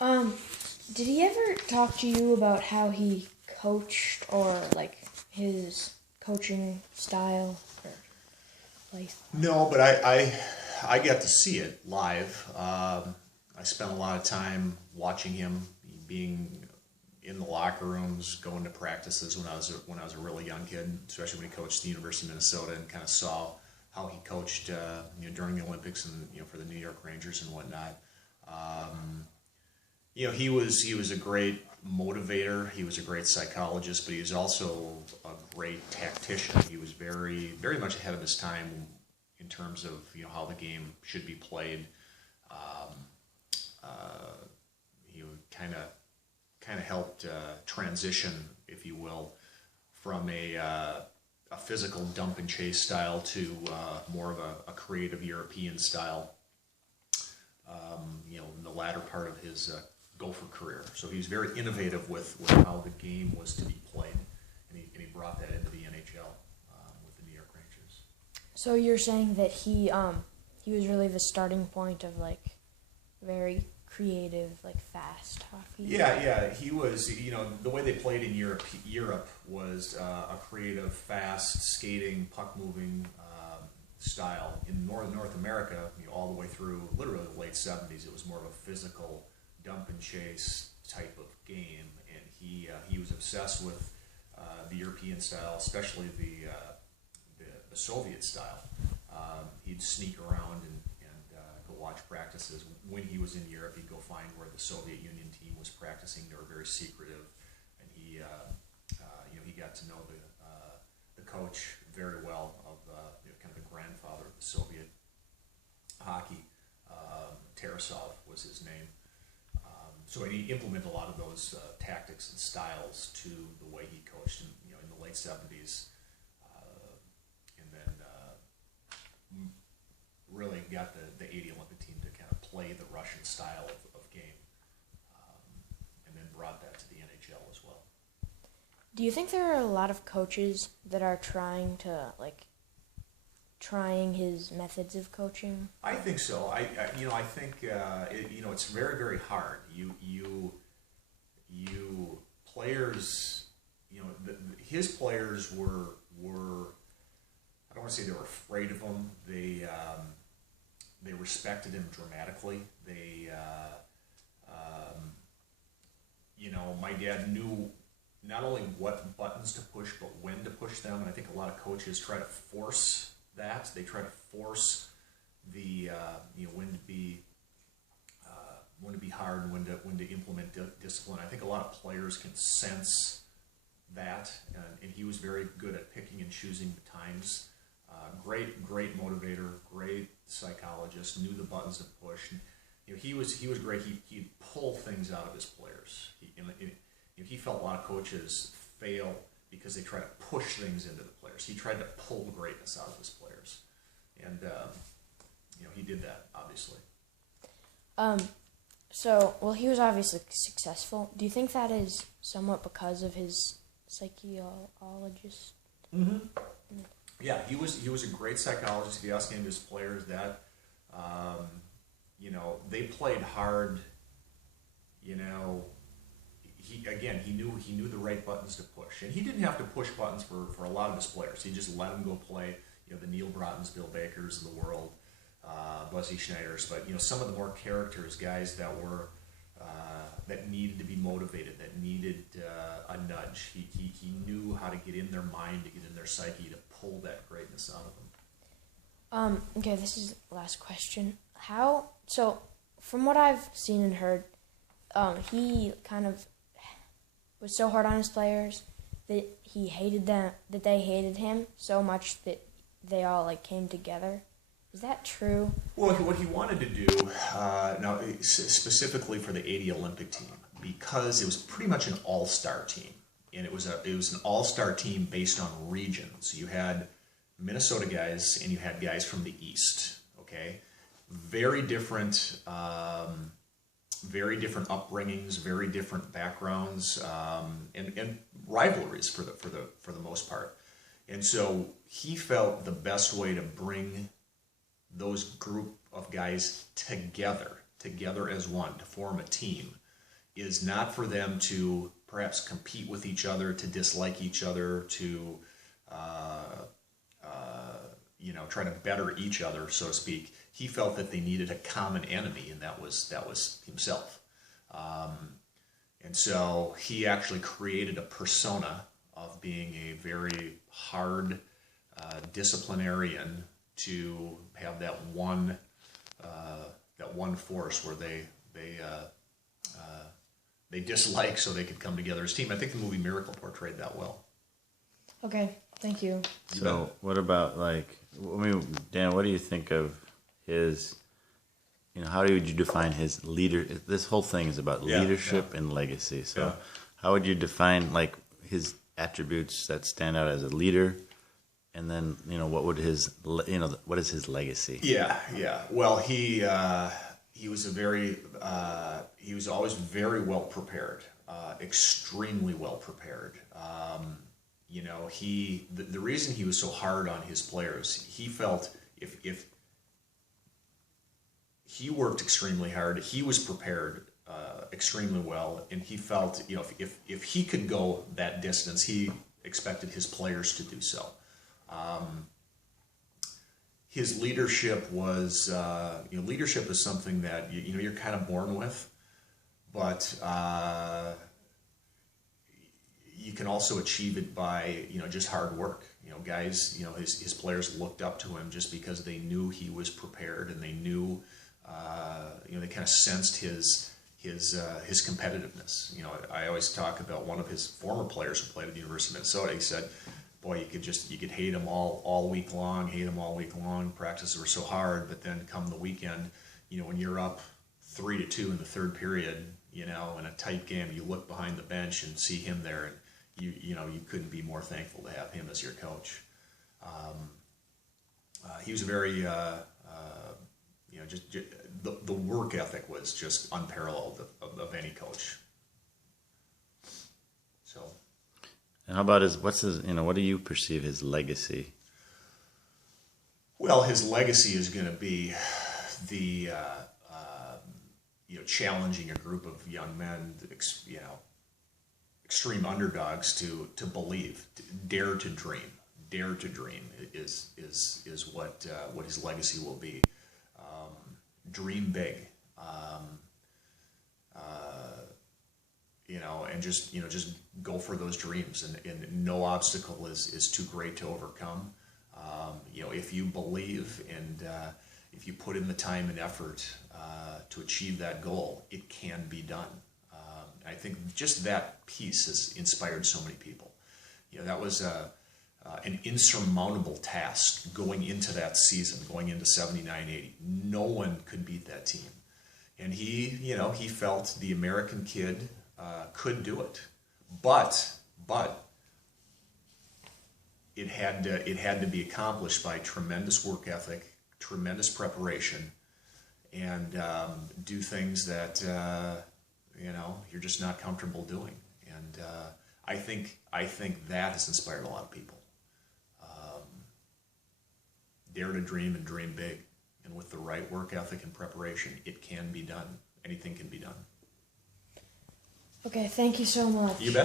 Um, did he ever talk to you about how he coached or like his coaching style or life? No, but I got to see it live. I spent a lot of time watching him, being in the locker rooms, going to practices when I was a really young kid, especially when he coached the University of Minnesota, and kind of saw how he coached during the Olympics and for the New York Rangers and whatnot. He was a great motivator. He was a great psychologist, but he was also a great tactician. He was very much ahead of his time in terms of how the game should be played. He kind of helped transition, if you will, from a physical dump and chase style to more of a creative European style. In the latter part of his Gopher career. So he was very innovative with how the game was to be played, and he brought that into the NHL with the New York Rangers. So you're saying that he was really the starting point of like very creative, like fast hockey. Yeah, he was. The way they played in Europe was a creative, fast skating, puck moving style. In North America, all the way through literally the late '70s, it was more of a physical dump and chase type of game, and he was obsessed with the European style, especially the Soviet style. He'd sneak around and go watch practices. When he was in Europe, he'd go find where the Soviet Union team was practicing. They were very secretive, and he got to know the coach very well, of kind of the grandfather of the Soviet hockey. Tarasov was his name. So he implemented a lot of those tactics and styles to the way he coached in the late '70s, and then really got the '80 Olympic team to kind of play the Russian style of game, and then brought that to the NHL as well. Do you think there are a lot of coaches that are trying his methods of coaching? I think so. I think it's very hard. You players, his players were I don't want to say they were afraid of him. They respected him dramatically. My dad knew not only what buttons to push, but when to push them. And I think a lot of coaches try to force that. They try to force the when to be hard and when to implement discipline. I think a lot of players can sense that, and he was very good at picking and choosing the times. Great motivator, great psychologist, knew the buttons to push. And, he was great. He'd pull things out of his players. He felt a lot of coaches fail because they try to push things into the players. He tried to pull greatness out of his players, and he did that obviously. He was obviously successful. Do you think that is somewhat because of his psychologist? Mm-hmm. Yeah, he was a great psychologist. If you ask any of his players that, they played hard. He knew the right buttons to push, and he didn't have to push buttons for a lot of his players. He just let them go play. The Neil Brottens, Bill Bakers of the world, Buzzy Schneiders, but some of the more characters, guys that were that needed to be motivated, that needed a nudge. He knew how to get in their mind, to get in their psyche, to pull that greatness out of them. Okay, this is the last question. From what I've seen and heard, he kind of was so hard on his players that he hated them, that they hated him so much that they all came together. Is that true? Well, what he wanted to do, now specifically for the '80 Olympic team, because it was pretty much an all-star team, and it was an all-star team based on regions. You had Minnesota guys, and you had guys from the East. Okay, very different upbringings, very different backgrounds, and rivalries for the most part. And so he felt the best way to bring those group of guys together as one, to form a team, is not for them to perhaps compete with each other, to dislike each other, to try to better each other, so to speak. He felt that they needed a common enemy, and that was himself. And so he actually created a persona of being a very hard disciplinarian to have that one force where they dislike so they could come together as a team. I think the movie Miracle portrayed that well. Okay, thank you. So what about Dan, what do you think of his, how would you define his leader? This whole thing is about leadership and legacy. So how would you define his attributes that stand out as a leader? And then, what would what is his legacy? Yeah. Well, he was he was always very well prepared, extremely well prepared. The reason he was so hard on his players, he felt if he worked extremely hard, he was prepared extremely well, and he felt, if he could go that distance, he expected his players to do so. His leadership was, leadership is something that you're kind of born with, but you can also achieve it by just hard work. Guys, his players looked up to him just because they knew he was prepared, and they knew, they kind of sensed his competitiveness. I always talk about one of his former players who played at the University of Minnesota. He said, boy, you could hate him all week long. Practices were so hard, but then come the weekend, when you're up 3-2 in the third period, in a tight game, you look behind the bench and see him there, and you couldn't be more thankful to have him as your coach. He was a very, the work ethic was just unparalleled of any coach. So. And how about what do you perceive his legacy? Well, his legacy is going to be the, challenging a group of young men, extreme underdogs to believe, dare to dream. Dare to dream is what his legacy will be. Dream big. And just go for those dreams, and no obstacle is too great to overcome. If you believe and if you put in the time and effort to achieve that goal, it can be done. I think just that piece has inspired so many people. That was an insurmountable task going into that season, going into 79-80. No one could beat that team. And he felt the American kid could do it, but it had to be accomplished by tremendous work ethic, tremendous preparation, and do things that you're just not comfortable doing. And I think that has inspired a lot of people. Dare to dream and dream big, and with the right work ethic and preparation, it can be done. Anything can be done. Okay, thank you so much. You bet.